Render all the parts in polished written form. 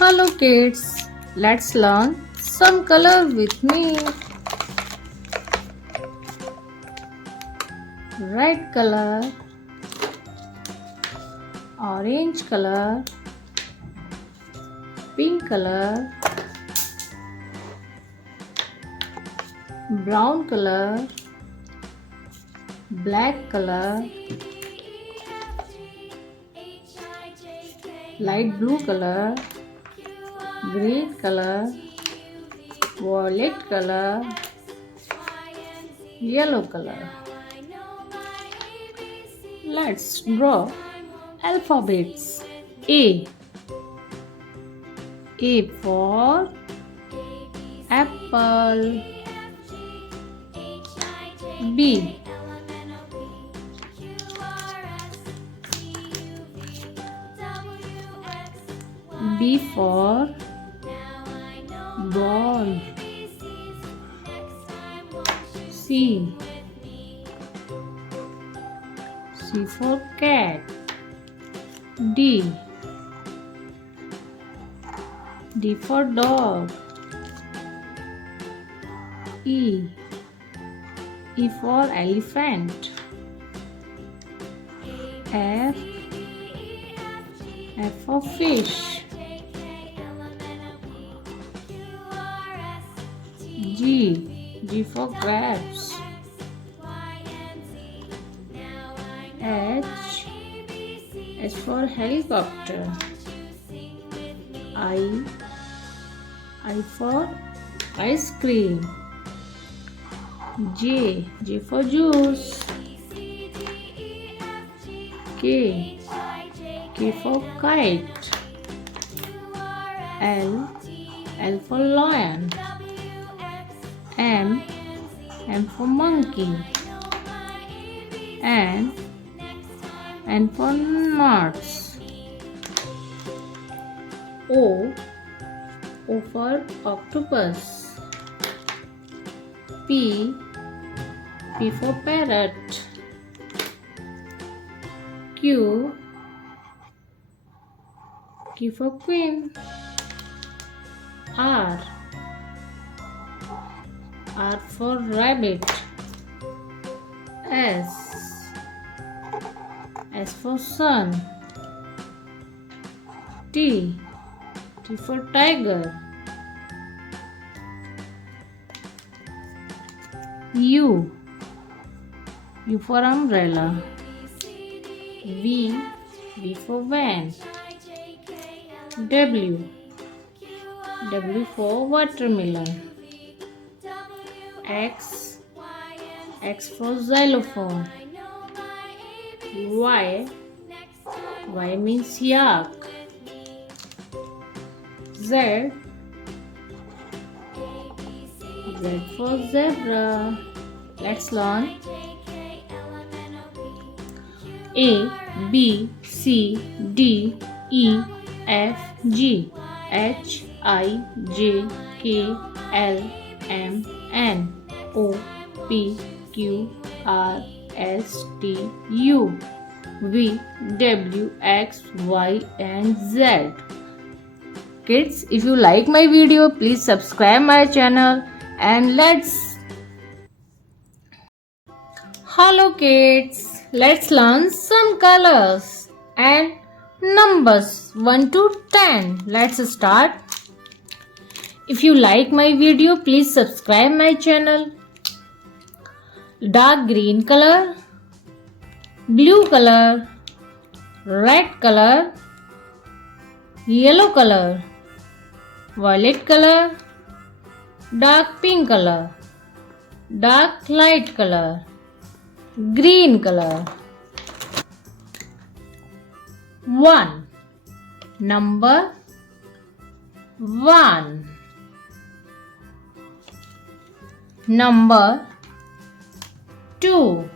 Hello kids, let's learn some color with me. Red color, orange color, pink color, brown color, black color, light blue color, green color, violet color, yellow color. Let's draw alphabets. A. A for apple. B. B for ball. C. C for cat. D. D for dog. E. E for elephant. F. F for fish. G. G for grapes. H. H for helicopter. I. I for ice cream. J. J for juice. K. K for kite. L. L for lion. M. M for monkey. N. N for nuts. O. O for octopus. P. P for parrot. Q. Q for queen. R. R for rabbit. S. S for sun. T. T for tiger. U. U for umbrella. V. V for van. W. W for watermelon. X. X for xylophone. Y. Y means yak. Z. Z for zebra. Let's learn. A, B, C, D, E, F, G, H, I, J, K, L, M, N, O, P, Q, R, S, T, U, V, W, X, Y, and Z. Kids, if you like my video, please subscribe my channel and Hello kids, let's learn some colors and numbers 1 to 10. Let's start. If you like my video, please subscribe my channel. Dark green color, blue color, red color, yellow color, violet color, dark pink color, dark light color, green color. 1. Number 1. Number 2.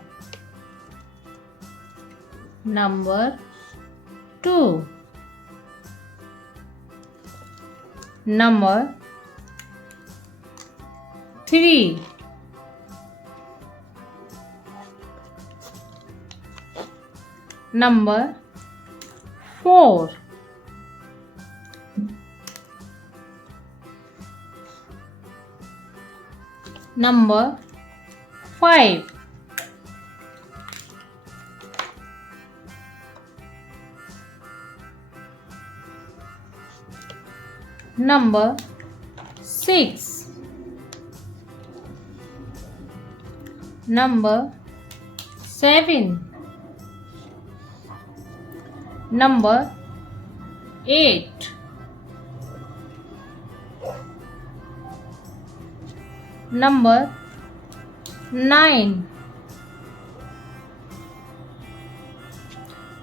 Number 2. Number 3. Number 4. Number 5. Number 6. Number 7. Number 8. Number 9.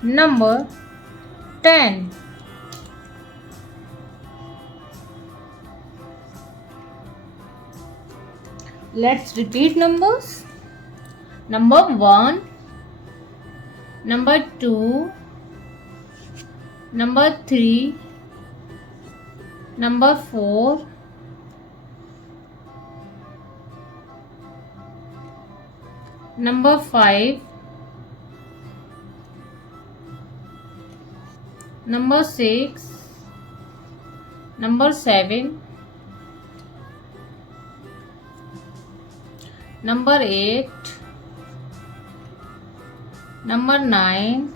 Number 10. Let's repeat numbers. Number 1. Number 2. Number 3. Number 4. Number 5. Number 6. Number 7. Number 8. Number 9.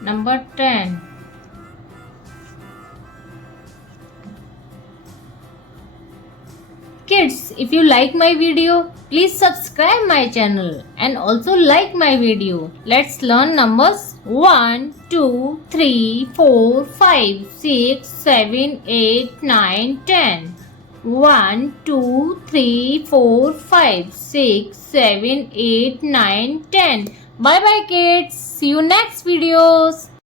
Number 10. Kids, if you like my video, please subscribe my channel and also like my video. Let's learn numbers 1, 2, 3, 4, 5, 6, 7, 8, 9, 10. 1, 2, 3, 4, 5, 6, 7, 8, 9, 10. Bye bye kids. See you next videos.